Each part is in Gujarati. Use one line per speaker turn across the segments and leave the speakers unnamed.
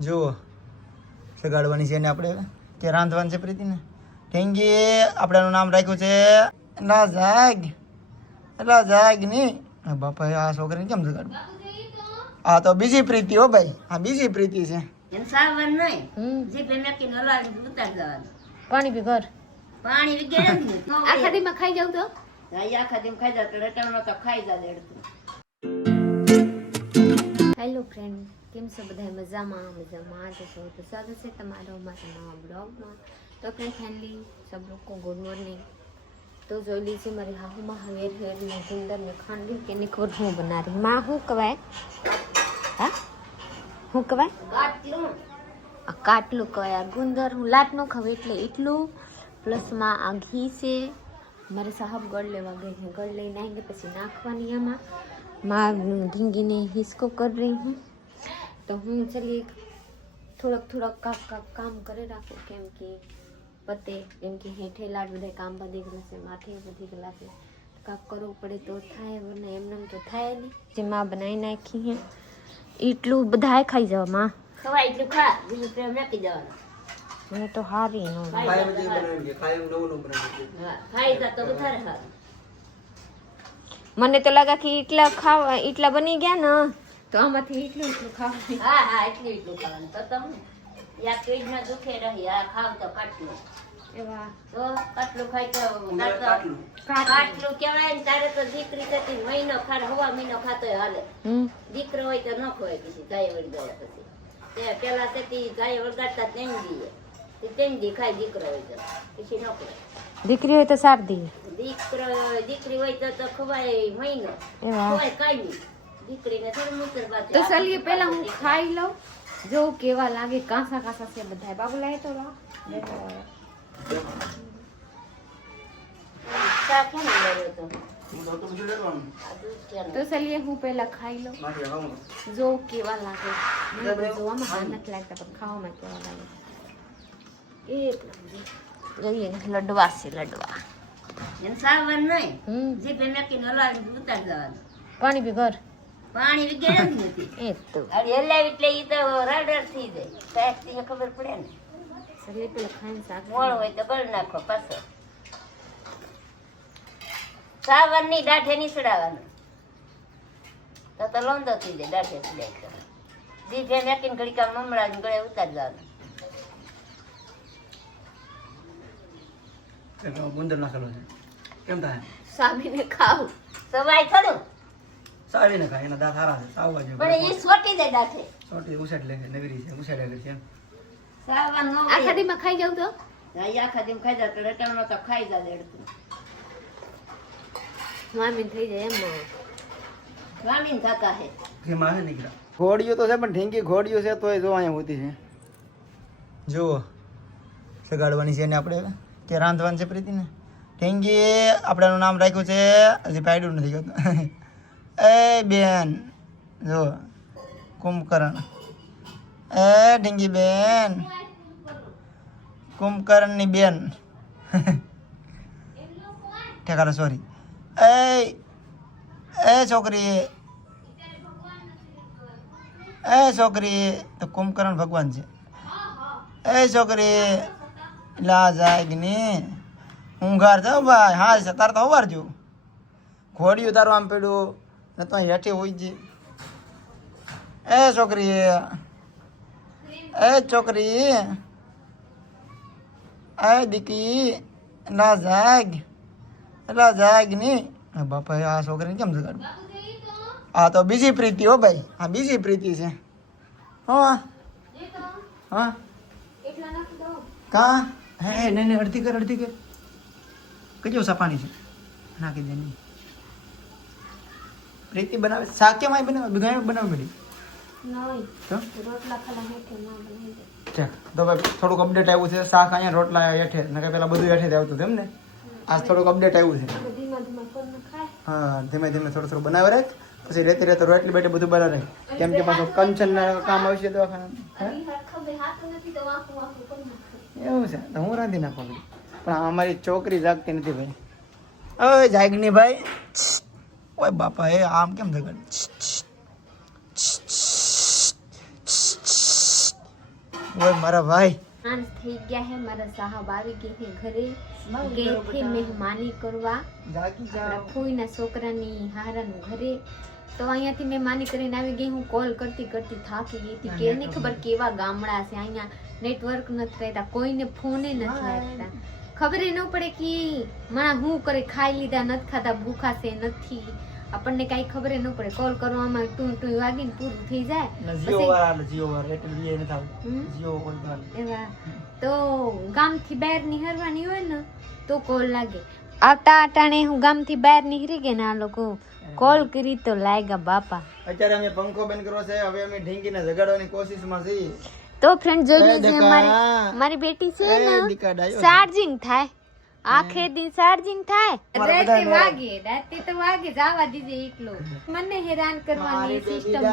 જુઓ. સગાડવાની છે ને આપણે કે રાંધવાની છે પ્રીતિને. ઠેંગી આપણાનું નામ રાખ્યું છે રાજાગ. રાજાગની. બાપા આ છોકરીને કેમ સગાડવું આ તો બીજી પ્રીતિ હો ભાઈ. આ બીજી પ્રીતિ છે.
નહીં.
પાણી પી ઘર.
પાણી
આખા દીમાં ખાઈ જાવ તો?
આખા દી ખાઈ જાય તો રટાણમાં તો ખાઈ જાય
હેલો ફ્રેન્ડ કેમ છો બધા મજામાં મજામાં. તો છો તો સ્વાગત છે તમારો મારા નવા બ્લોગમાં. તો ફ્રેન્ડ ફેમિલી સબ લોકો ગુડ મોર્નિંગ. તો જોઈ લીजिए મારી હાહુમાં હવેર હેર ને ગુંદર ને ખાંડી કે નિકોર હું બના રહી. માં હું કહેવાય? હા? હું કહેવાય?
કાટલું.
આ કાટલું કહેવાય. આ ગુંદર હું લાટ ન ખાવ એટલે એટલું. પ્લસમાં આ ઘી છે. મારે સાહબ ગળ લેવા ગઈ છે. ગળ લઈને આવીને પછી નાખવાની આમાં. માં ઢીંગીને હિસકો કરી રહી હું. તો હું ચલીએ થોડોક થોડોક કાક કાક કામ કરી રાખું કેમ કે પતે કેમ કે હેઠે લાડ બધા કામ વધી ગયેલા છે માથે વધી ગયેલા છે કાક કરવું પડે તો થાય વરને એમને તો થાય નહીં જે માં બનાવી નાખી હે એટલું બધાએ ખાઈ જવા માં
ખવાય એટલું ખા બીજું પ્રેમ નાખી જવાનું
મને તો હારી નો
ખાઈ જાય તો સારું. હા, ખાઈ જાય તો વધારે સારું
મને તો લાગે કે એટલા ખાવા એટલા બની ગયા ને તો આમાંથી એટલું એટલું ખાવા
હા હા એટલું એટલું ખાવાનું. તો તમને યા પેટમાં દુખે રહી આ ખાવ તો કાટલું.
એવા.
તો કાટલું ખાઈ તો કાટલું. કહેવાય ને તારે તો દીકરી થતી મહિનો ખાર હવા મહિનો ખાતો હાલે. દીકરો હોય તો ન ખવાય પછી ગાય વળગાયા પછી. તે પેલા તેથી ગાય વળગાડતા તેમ દીએ તે તેમ દી ખાય દીકરો હોય તો. પછી ન ખવાય.
દીકરી હોય તો સાર
દીકરો દીકરી હોય તો તો ખવાય મહિનો. ખવાય કાંઈ નહીં દીકરીને થોડું મૂતર બાજુ
તો ચલીએ પેલા હું ખાઈ લઉં. જો કેવા લાગે કાંસા કાંસા છે બધા બાબુ લાય તો લાવ.
ચા કેમ લેવો તો? આ દૂધ કેમ
તો ચલીએ હું પેલા ખાઈ લઉં. જો કેવા લાગે. મને તો જોવામાં હાર નથી લાગતા પણ ખાવામાં કેવા લાગે. એક નંબર. જોઈએ ને લડવા છે લડવા.
એને સાવન નહીં.
હમ.
જીભે મેકીને હલાવીને ઉતાર જવાનું
પાણી પી ઘર.
પાણી વિગે નથી નથી.
એ તો.
હવે એટલે ઈ તો રડર થઈ જાય. સાહેબ ખબર પડે ને.
ચલીએ પેલા ખાઈને શાક
મોણ હોય તો ગળ નાખો પાછો. સાવન દાઢે નહીં સડાવવાનું તો તો લોંદો થઈ જાય દાઢે સડાય તો મેકીને ઘડીકા ગળે ઉતાર જવાનું
ગુંદર નાખેલો કેમ થાય?
ખાવ.
સવાય ખરું
સાવીને ખાય એના દાંત સારા છે સાવવા
પણ એ સોટી જાય દાંતે.
સોટી ઉછેડ લે નગરી છે આગળ છે
સાવવા નો
આખા દીમાં ખાઈ જાવ તો?
આખા દિન ખાઈ જાવ તો રટાણમાં તો ખાઈ જા લેડતું
મામી થઈ જાય એમ ના
ગ્રામીણ હે
કે આવે નીકળા ઘોડીઓ તો છે પણ ઢીંકી ઘોડીઓ છે તોય જો અહીંયા હોતી છે. જુઓ સગાડવાની છે ને આપણે કે રાંધવાની છે પ્રીતિને? ઢીંગી આપણાનું નામ રાખ્યું છે હજી પાડ્યું નથી એ બેન જો કુંભકર્ણ. એ ઢીંગી બેન, કુંભકર્ણની બેન. ઠેકારો સોરી એ એ છોકરી એ છોકરી, તો કુંભકર્ણ ભગવાન છે. એ છોકરી લા જાગની. ઊંઘાર જાવ ભાઈ હા તાર તો હોવાર જો ઘોડિયું તારું આમ ને તો અહીં હેઠી હોઈ જી એ છોકરી એ છોકરી એ દીકી લા જાગ લા જાગની બાપા આ છોકરીને કેમ જગાડવું આ તો બીજી પ્રીતિ હો ભાઈ આ બીજી પ્રીતિ છે હા હા કા હે હે નહીં નહીં અડધી કર અડધી કર કજો સપાણી છે નાખી દે નહીં પ્રીતિ બનાવે શાક કેમ આય બનાવે બધા? બનાવે મળી તો ભાઈ થોડુંક અપડેટ આવ્યું છે શાક અહીંયા રોટલા હેઠે નકર પેલા બધું હેઠે આવતું હતું એમ ને? આજ થોડુંક અપડેટ આવ્યું છે. હા ધીમે ધીમે થોડું થોડું બનાવે રહે પછી રેતે રેતે રોટલી બેટલી બધું બનાવે કેમ કે પાછું કંચન કામ આવશે દવાખાના એવું છે તો હું રાંધી નાખું પણ અમારી છોકરી જાગતી નથી ભાઈ. હવે જાગની ભાઈ. ઓય બાપા એ આમ કેમ જગાડ ઓય મારા ભાઈ.
સાંજ થઈ ગયા હે મારા સાહબ આવી ગયા હે ઘરે. ગેથી મહેમાની કરવા. આપણા ફોઈના છોકરાની હારાનું ઘરે. તો અહીંયાથી મેં માની કરીને આવી ગઈ હું કોલ કરતી કરતી થાકી ગઈ હતી. કે નહીં ખબર કેવા ગામડા છે અહીંયા નેટવર્ક નથી રહેતા કોઈને ફોને નથી લાગતા ખબર ન પડે કે માણા હું કરે ખાઈ લીધા નથી ખાતા ભૂખા છે નથી. આપણને કાંઈ ખબર ન પડે. કોલ કરવામાં ટું ટું વાગીને પૂરું થઈ જાય.
જીઓ વાળા જીઓ વાળા એટલે બી એને થાવ જીઓ કોલ તો હાલે.
એવા. તો ગામથી બહાર નીહરવાની હોય ને તો કોલ લાગે. આવતા અટાણે હું ગામથી બહાર નીકળી ગઈ ને આ લોકો કોલ કરી તો લાગ્યા બાપા.
અત્યારે અમે પંખો બંધ કર્યો છે હવે અમે ઢીંગીને જગાડવાની કોશિશમાં છીએ.
તો ફ્રેન્ડ જોઈ લેજે મારી મારી બેટી છે ને. ચાર્જિંગ થાય. આખે દિન ચાર્જિંગ થાય. રાતે વાગે રાતે તો વાગે જવા દીજે એટલો મને હેરાન કરવાની સિસ્ટમ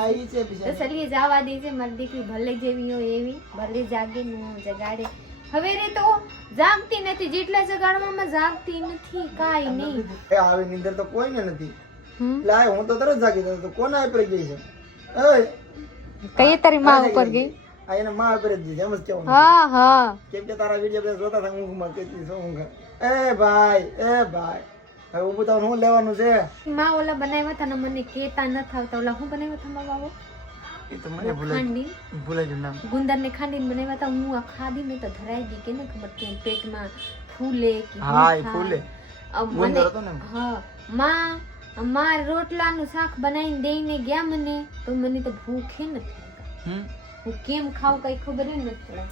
તો સલીએ જવા દીજે મારી દીકરી ભલે જેવી હોય એવી ભલે જાગે ન જગાડે. હવે રે તો જાગતી નથી જેટલા જગાડવામાં જાગતી નથી કાઈ નહીં.
એ આવી નીંદર તો કોઈને નથી. લાય હું તો તરત જાગી તો કોના ઉપર ગઈ છે?
કઈ તારી માં ઉપર ગઈ?
આ એને માં ગઈ એમ જ કહેવાનું.
હા હા.
કેમ કે તારા વીડિયો બધા જોતા હતા ઊંઘમાં કેટલી શું ઊંઘ એ ભાઈ એ ભાઈ. હવે ઊભું થવાનું શું લેવાનું છે?
માં ઓલા બનાવ્યા હતા ને મને કેતા ન આવતા ઓલા હું બનાવ્યા હતા બાબો
એ તો મને ભૂલાઈ ભૂલાઈ ગયું નામ.
ગુંદર ને ખાંડીને બનાવ્યા હતા. હું આ ખાધી ને તો ધરાઈ ગઈ. કે ને ખબર કે પેટમાં ફૂલે કે
હા એ ફૂલે.
અ, મને હા. માં માં રોટલાનું શાક બનાવીને દઈને ગયા મને તો મને તો ભૂખે નથી
હમ?
હું કેમ ખાવ કઈ ખબર જ નથી પડે.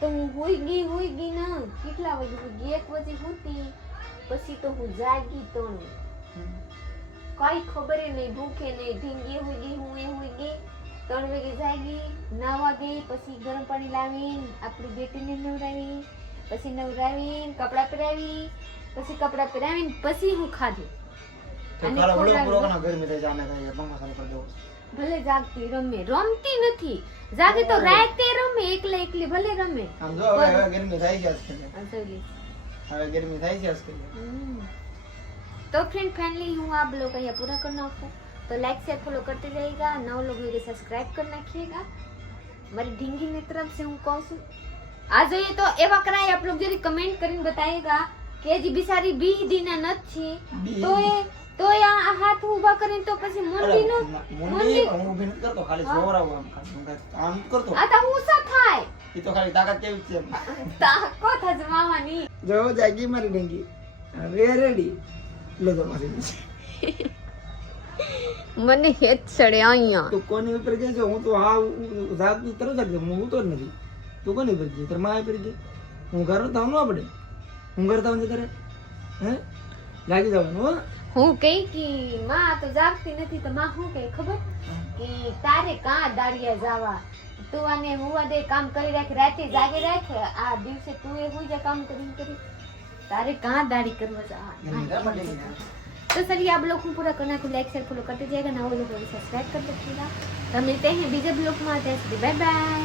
તો હું હોઈ ગઈ હોઈ ગઈ ના કેટલા વાગે ગઈ? એક વાગે હોતી પછી તો હું જાગી તો કઈ ખબર નહીં ભૂખે નહીં ઢીંગી હોઈ ગઈ હું એ હોઈ ગઈ. ત્રણ વાગે જાગી નાવા ગઈ પછી ગરમ પાણી લાવીને આપણી બેટીને નવરાવી પછી નવરાવીને કપડાં પહેરાવી પછી કપડાં પહેરાવીને પછી હું ખાધું. અને
ગરમી થઈ જાય પંખા ચાલુ કરી દેવો
ભલે જાગતી રમે રમતી નથી જાગે તો રાતે રમે એકલે એકલી ભલે રમે
આમ જો હવે હવે ગરમી થાય છે આજકાલ
આ જોઈ લે.
હવે ગરમી થાય છે આજકાલ
हम्म। तो फ्रेंड फाइनली હું आप लोग का यहाँ पूरा करना होता तो लाइक शेयर फॉलो करते जाइएगा नौ लोग मेरे सब्सक्राइब कर नाखिएगा મારી ઢીંગી ની तरफ से હું કહું છું આ જોઈએ તો એવા કરાય આપ લોગ જરી કમેન્ટ કરીને બતાએગા કે હજી બિસારી બી દીના નથી
બી
તો એ તો આ હાથ ઊભા કરીને તો પછી મુંડી નો
મુંડી હું ઊભી નથી કરતો ખાલી જોવરાવું આમ આમ કરતો.
આ તો હું સા થાય.
એ તો ખાલી તાકાત કેવી છે તાકાત
તાકો થજમાવાની
જો જાગી મારી ડંગી. હવે રેડી લો તો મારી
મને હેત ચડે અહીંયા.
તું કોની ઉપર ગઈ છે? હું તો હા જાત તરત જ હું જ નથી. તું કોની ઉપર ગઈ તાર માય પર ગઈ? હું ઘર તો આવું આપણે. હું ઘર તો કરે હે? લાગી જવાનું હો.
હું કઈ કે માં તો જાગતી નથી તો માં શું કહે ખબર કે તારે કાં દાડિયા જાવા તું આને હુવા દે કામ કરી રાખ રાતે જાગે રાખ આ દિવસે તું એ હુઈ જા કામ કરી કરી તારે કાં दाढ़ी करवा जा
ગરમી થાય મને ડેંગી.
तो चलिए आप लोग को पूरा करना को लाइक शेयर फॉलो करते जाएगा ना वो लोग सब्सक्राइब कर दीजिएगा तो मिलते हैं बीजे ब्लॉग में बाय बाय